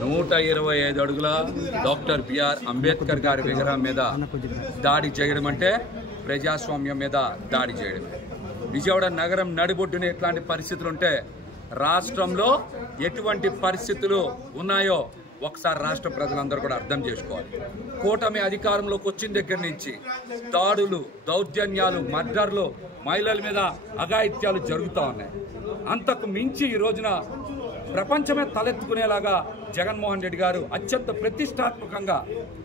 125 అడుగుల doctor BR Ambedkar గారి విగ్రహం మీద దాడి చేయడం అంటే ప్రజాస్వామ్యం మీద దాడి చేయడం. విజయవాడ నగరం నడిబొడ్డున ఎట్లాంటి పరిస్థితులు ఉంటే రాష్ట్రంలో ఎటువంటి పరిస్థితులు ఉన్నాయో ఒకసారి రాష్ట్ర ప్రజలందరూ కూడా అర్థం చేసుకోవాలి. కూటమి అధికారంలోకి వచ్చిన దగ్గర నుంచి దాడులు, దౌర్జన్యాలు, మర్డర్లు, మహిళల మీద అఘాయిత్యాలు జరుగుతూ ఉన్నాయి. అంతకు మించి ఈ రోజున ప్రపంచమే తలెత్తుకునేలాగా జగన్మోహన్ రెడ్డి గారు అత్యంత ప్రతిష్టాత్మకంగా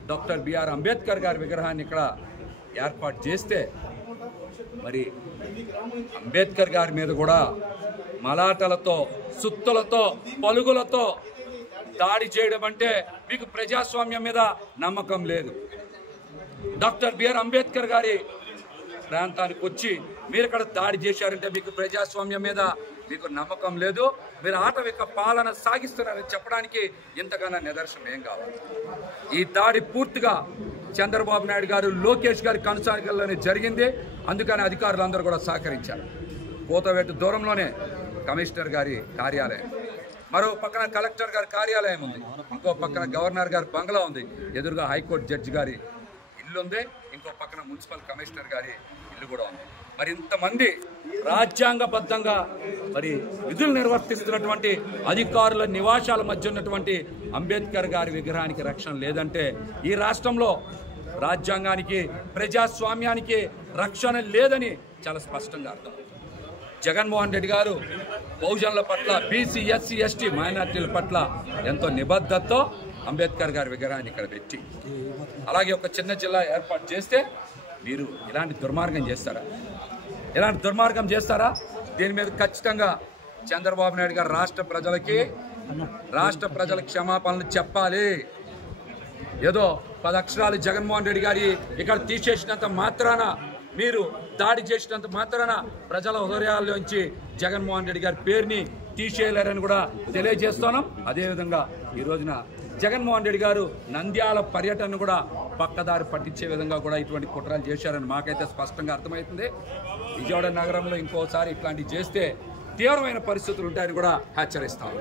డాక్టర్ బిఆర్ అంబేద్కర్ గారి విగ్రహాన్ని ఇక్కడ ఏర్పాటు చేస్తే మరి అంబేద్కర్ గారి మీద కూడా మలాటలతో, సుత్తులతో, పలుగులతో దాడి చేయడం అంటే మీకు ప్రజాస్వామ్యం మీద నమ్మకం లేదు. డాక్టర్ బిఆర్ అంబేద్కర్ గారి ప్రాంతానికి వచ్చి మీరు ఇక్కడ దాడి చేశారంటే మీకు ప్రజాస్వామ్యం మీద మీకు నమ్మకం లేదు. మీరు ఆటవిక పాలన సాగిస్తున్నారని చెప్పడానికి ఇంతకన్నా నిదర్శనం ఏం కావాలి? ఈ దాడి పూర్తిగా చంద్రబాబు నాయుడు గారు, లోకేష్ గారి కొనసాగంలోనే జరిగింది. అందుకని అధికారులందరూ కూడా సహకరించారు. కోతవేటు దూరంలోనే కమిషనర్ గారి కార్యాలయం, మరో పక్కన కలెక్టర్ గారి కార్యాలయం ఉంది, ఇంకో పక్కన గవర్నర్ గారి బంగ్లా ఉంది, ఎదురుగా హైకోర్టు జడ్జి గారి ఇల్లు ఉంది, ఇంకో పక్కన మున్సిపల్ కమిషనర్ గారి ఇల్లు కూడా ఉంది. మరి ఇంతమంది రాజ్యాంగబద్ధంగా మరి విధులు నిర్వర్తిస్తున్నటువంటి అధికారుల నివాసాల మధ్య ఉన్నటువంటి అంబేద్కర్ గారి విగ్రహానికి రక్షణ లేదంటే ఈ రాష్ట్రంలో రాజ్యాంగానికి, ప్రజాస్వామ్యానికి రక్షణ లేదని చాలా స్పష్టంగా అర్థం. జగన్మోహన్ రెడ్డి గారు బహుజనుల పట్ల, బీసీ, ఎస్సీ, ఎస్టీ, మైనార్టీల పట్ల ఎంతో నిబద్ధతతో అంబేద్కర్ గారి విగ్రహాన్ని ఇక్కడ పెట్టి అలాగే ఒక చిన్న జిల్లా ఏర్పాటు చేస్తే మీరు ఇలాంటి దుర్మార్గం చేస్తారా? ఇలాంటి దుర్మార్గం చేస్తారా? దీని మీద ఖచ్చితంగా చంద్రబాబు నాయుడు గారు రాష్ట్ర ప్రజల క్షమాపణలు చెప్పాలి. ఏదో 10 అక్షరాలు జగన్మోహన్ రెడ్డి గారి ఇక్కడ తీసేసినంత మాత్రాన, మీరు దాడి చేసినంత మాత్రాన ప్రజల హృదయాల్లోంచి జగన్మోహన్ రెడ్డి గారి పేరుని తీసేయలేరని కూడా తెలియజేస్తున్నాం. అదేవిధంగా ఈ రోజున జగన్మోహన్ రెడ్డి గారు నంద్యాల పర్యటనను కూడా పక్కదారి పట్టించే విధంగా కూడా ఇటువంటి కుట్రలు చేశారని మాకైతే స్పష్టంగా అర్థమవుతుంది. విజయవాడ నగరంలో ఇంకోసారి ఇట్లాంటివి చేస్తే తీవ్రమైన పరిస్థితులు ఉంటాయని కూడా హెచ్చరిస్తాం.